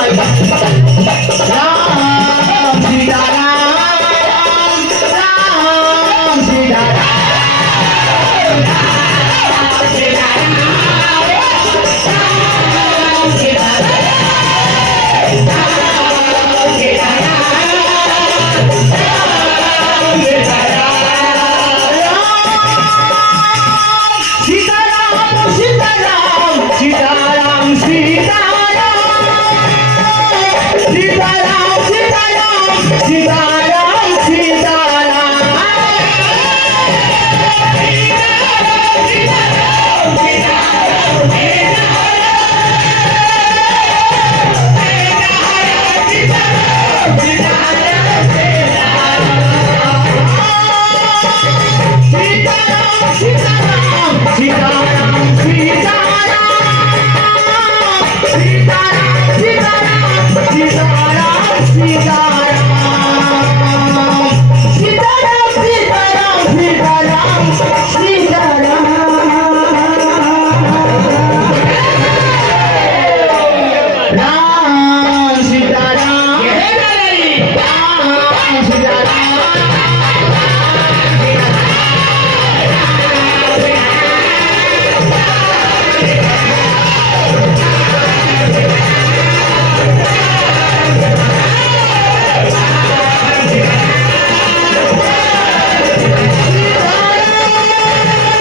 Bye. Now